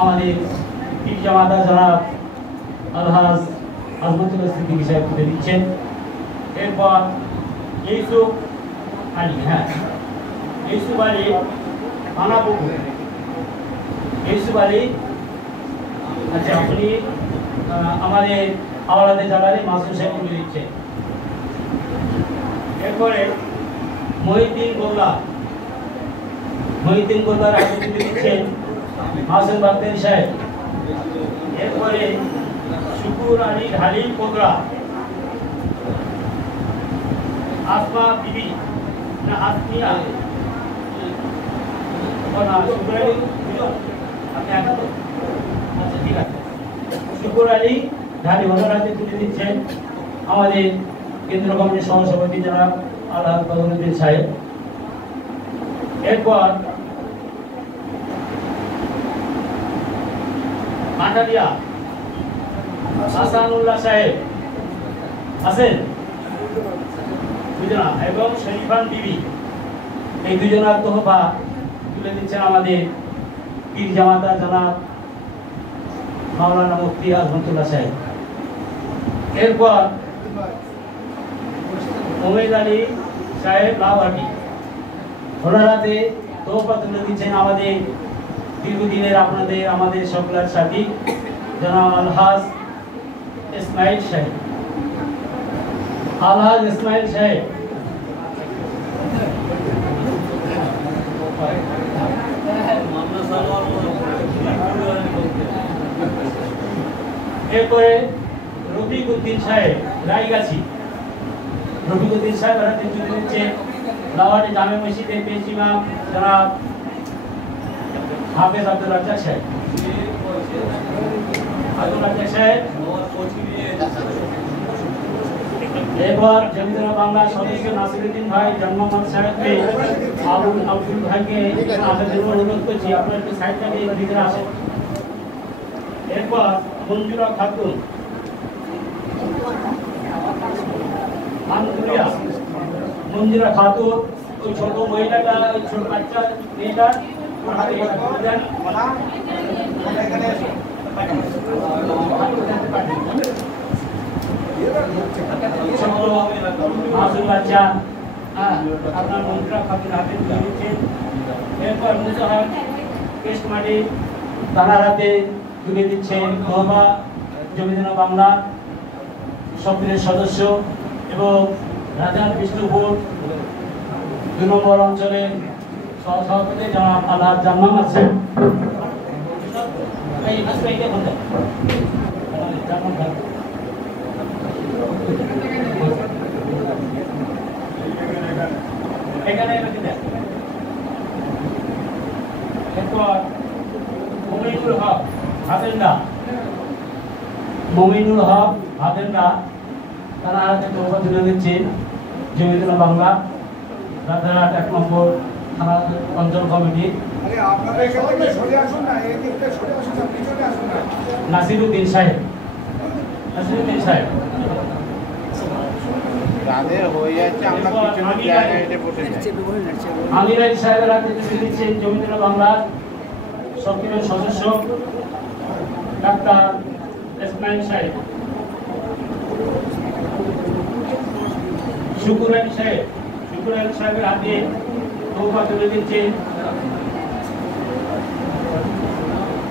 আমাদের পীর জামাতা জনাব আলহাজ আজমতুল সিদ্দিকী সাহেব তুলে দিচ্ছেন। এরপর ইউসুফ আলী, ইউসুফ আলী আনাপুকুর, ইউসুফ আলী, আচ্ছা আপনি আমাদের আওয়ালাদে জালালে মাসুম সাহেব তুলে দিচ্ছেন। এরপরে মহিউদ্দিন গোল্লা, মহিউদ্দিন গোল্লার হাতে তুলে দিচ্ছেন মাসুম বাগদারি সাহেব। এরপরে শুকুর আলী ঢালি কোগরা, আসমা বিবি না আসমিয়া, শুকুর আলী আপনি আচ্ছা ঠিক আছে, শুকুর আলী ঢালি ওনার হাতে তুলে দিচ্ছেন আমাদের কেন্দ্র কমিটির সহসভাপতি জনাব আলহাজ বদরুদ্দিন সাহেব। এরপর মান্ডালিয়া হাসানুল্লাহ সাহেব আছেন দুজনা, এবং শরীফান বিবি, এই দুজনার তোহফা তুলে দিচ্ছেন আমাদের পীর জামাতা জনাব মাওলানা মুফতি আজমতুল্লাহ সাহেব। এরপর ওমেদ আলী সাহেব লাউহাটি, ওনার হাতে তোহফা তুলে দিচ্ছেন আমাদের দীর্ঘদিনের আপনাদের আমাদের সকলের সাথী জনাব আলহাজ ইসমাইল সাহেব, আলহাজ ইসমাইল সাহেব। এরপরে রফিক উদ্দিন সাহেব রায়গাছি, রফিক উদ্দিন সাহেব হাতে তুলে দিচ্ছে লাউহাটি জামে মসজিদের পেশ ইমাম জনাব হাফেজ আব্দুল রাজ্জাক সাহেব। আব্দুল রাজ্জাক সাহেব। এরপর জমিদার বাংলা সদস্য নাসিরুদ্দিন ভাই জন্মমান সাহেবকে আব্দুল ভাইকে আসার জন্য অনুরোধ করছি, আপনারা একটু সাইড থেকে ভিতরে আসেন। এরপর মঞ্জুরা খাতুন, মঞ্জুরা খাতুন, ওই ছোট মহিলাটা, ওই ছোট বাচ্চা মেয়েটা বাচ্চা আপনার মন্ত্রা খাতুন হাতে তুলে দিচ্ছেন। এরপর মুজাহার কেশমাটি তার হাতে তুলে দিচ্ছেন তোহফা জমিদার বাংলা সক্রিয় সদস্য এবং রাজার বিষ্ণুপুর ২ নম্বর অঞ্চলের সহসভাপতি জনাব আলহাজ জান্নাম আছেন। এখানে এরপর মমিনুল হক হাতেন্ডা, মমিনুল হক হাতেন্ডা তারা হাতে তোহফা তুলে দিচ্ছেন জমিদার বাংলা রাজারহাট ১ নম্বর থানা অঞ্চল কমিটি। নাসিরুদ্দিন সাহেব, নাসিরুদ্দিন সাহেব। আমির আলী সাহেবের হাতে তুলে দিচ্ছেন জমিদার বাংলার সক্রিয় সদস্য ডাক্তার ইসমাইল সাহেব। শুকুর আলী সাহেব, শুকুর আলী সাহেবের হাতে তোহফা তুলে দিচ্ছেন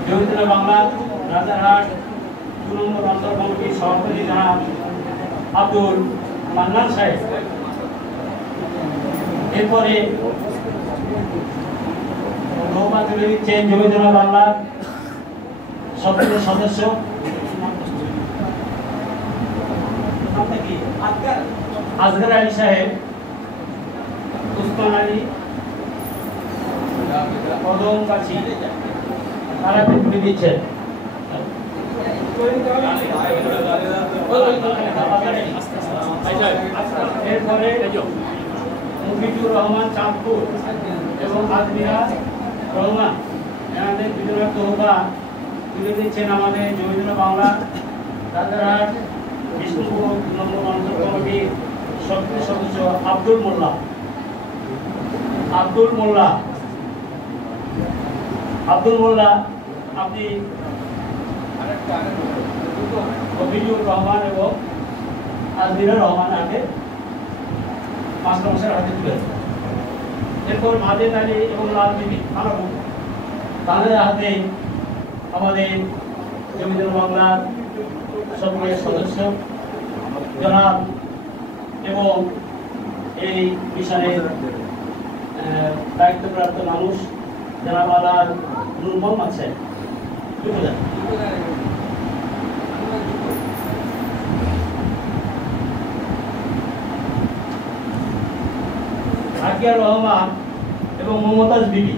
জমিদার বাংলা রাজারহাট ২ নম্বর অঞ্চল কমিটির সভাপতি জনাব আব্দুল মান্নান সাহেব। এরপরে তোহফা তুলে দিচ্ছেন জমিদার বাংলার সক্রিয় সদস্য আসগর আলী সাহেব, উসমান আলী কদম গাছি তারা তুলে দিচ্ছেন। এরপরে মুফিদুর রহমান চাঁদপুর এবং আজমিরা রহমান এনাদের জমিদার তহবা তুলে দিচ্ছেন আমাদের জমিদার বাংলা রাজারহাট বিষ্ণুপুর নম্বর অঞ্চল কমিটির সক্রিয় সদস্য আব্দুল মোল্লা। আব্দুল মোল্লা আপনি কবিরুর রহমান এবং আজমিরুর রহমান আগে মাস্টার মশাইয়ের হাতে তুলে। এরপর মাজেদ আলী এবং লাল বিবি তাদের হাতে আমাদের জমিদার বাংলার সক্রিয় সদস্য জনাব এবং এই মিশনের দায়িত্বপ্রাপ্ত মানুষ জনাব আলাল নূর মোহাম্মদ সাহেব। আকিয়া রহমান এবং মমতাজ বিবি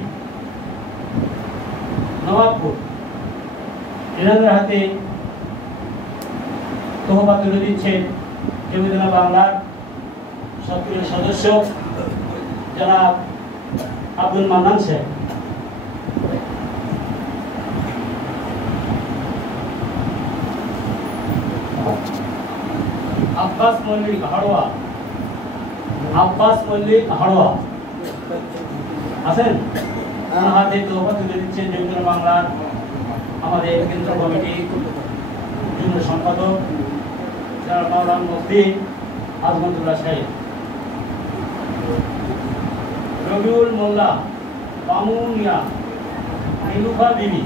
নবাবপুর, এনাদের হাতে তহবা তুলে দিচ্ছেন জমিদার বাংলার সক্রিয় সদস্য জনাব আব্দুল মান্নান সাহেব। আব্বাস মল্লিক হাড়োয়া আছেন, ওনার হাতে তহবা তুলে দিচ্ছেন জমিদার বাংলার আমাদের কেন্দ্র কমিটির যুগ্ম সম্পাদক জনাব মাওলানা মুফতি আজমতুল্লাহ সাহেব। রবিউল মোল্লা, বামুনিয়া, নীলুফা বিবি,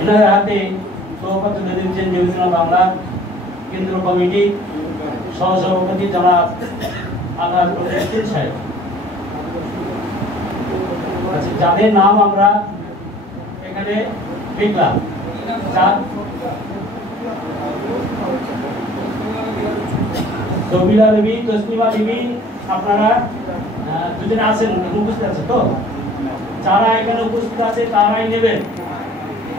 এনাদের হাতে তহবা তুলে দিচ্ছেন জমিদার বাংলার কেন্দ্র কমিটির সহসভাপতি জনাব আলহাজ রশিদ সাহেব। যাদের নাম আমরা এখানে লিখলাম, তবিলা বিবি, তসলিমা বিবি, আপনারা দুজনে আছেন, উপস্থিত আছে তো? যারা এখানে উপস্থিত আছে তারাই নেবেন,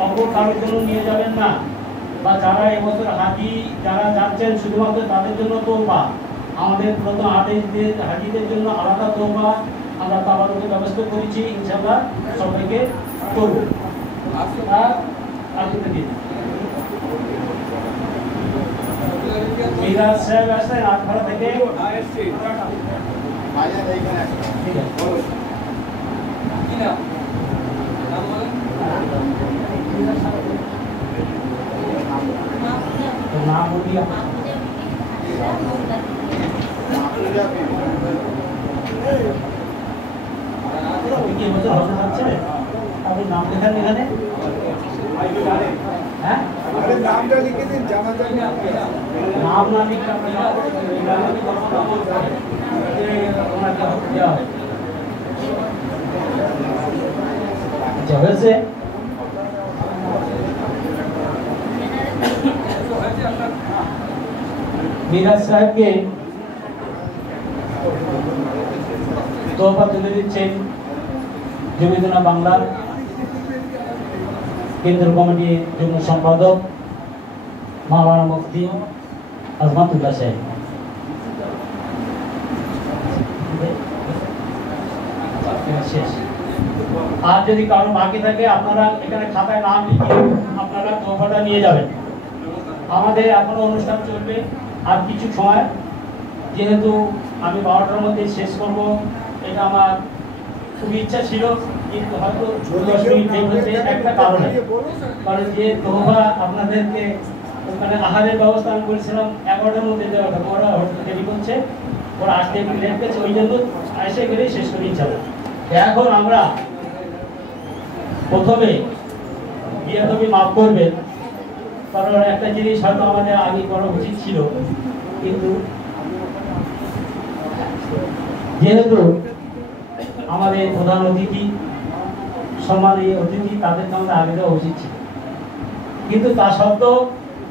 অপর কারোর জন্য নিয়ে যাবেন না। বা যারা এবছর হাজি যারা যাচ্ছেন শুধুমাত্র তাদের জন্য তওবা, আমাদের প্রথম হাজিদের জন্য আলাদা তওবা আমরা তাবারুকের ব্যবস্থা করেছি, ইনশাআল্লাহ সবাইকে করব। মিরাজ সাহেব আসছেন আটঘাটা থেকে। ঠিক আছে, নাম বলি আপনি কি এবছর হজে যাচ্ছেন? আপনি নাম লেখান এখানে, হ্যাঁ নামটা লিখে দিন, জানা যায় নাম না লিখে আপনি হয়েছে। মিরাজ সাহেবকে তহবা তুলে দিচ্ছেন জমিদার বাংলার কেন্দ্র কমিটির যুগ্ম সম্পাদক মাওলানা মুফতি আজমতুল্লাহ সাহেব। শেষ। আর যদি কারো বাকি থাকে আপনারা এখানে খাতায় নাম লিখে আপনারা তহবাটা নিয়ে যাবেন। আমাদের এখনো অনুষ্ঠান চলবে আর কিছু সময়, যেহেতু আমি 12টার মধ্যে শেষ করব, এটা আমার খুব ইচ্ছা ছিল, কিন্তু হয়তো 10 মিনিট দেরি হচ্ছে একটা কারণে। কারণ যে তহবা আপনাদেরকে ওখানে আহারের ব্যবস্থা আমি বলছিলাম 11টার মধ্যে দেওয়া হবে, ওরা দেরি করছে, ওরা আসতে একটু লেট করছে, ওই জন্য এসে গেলেই শেষ করে ইচ্ছা। এখন আমরা প্রথমে বিয়াদবি মাফ করবেন, কারণ একটা জিনিস হয়তো আমাদের আগে করা উচিত ছিল, কিন্তু যেহেতু আমাদের প্রধান অতিথি সম্মানীয় অতিথি, তাদেরকে আমাদের আগে দেওয়া উচিত ছিল, কিন্তু তা সত্ত্বেও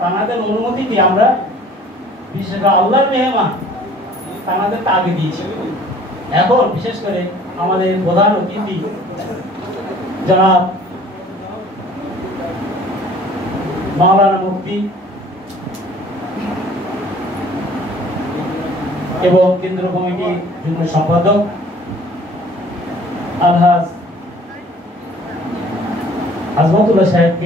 তাদের অনুমতিটি আমরা বিশেষ করে আল্লাহর মেহমান তাদেরকে আগে দিয়েছি। এখন বিশেষ করে আমাদের প্রধান অতিথি জনাব মাওলানা মুফতি এবং কেন্দ্র কমিটির যুগ্ম সম্পাদক আলহাজ আজমতুল্লাহ সাহেবকে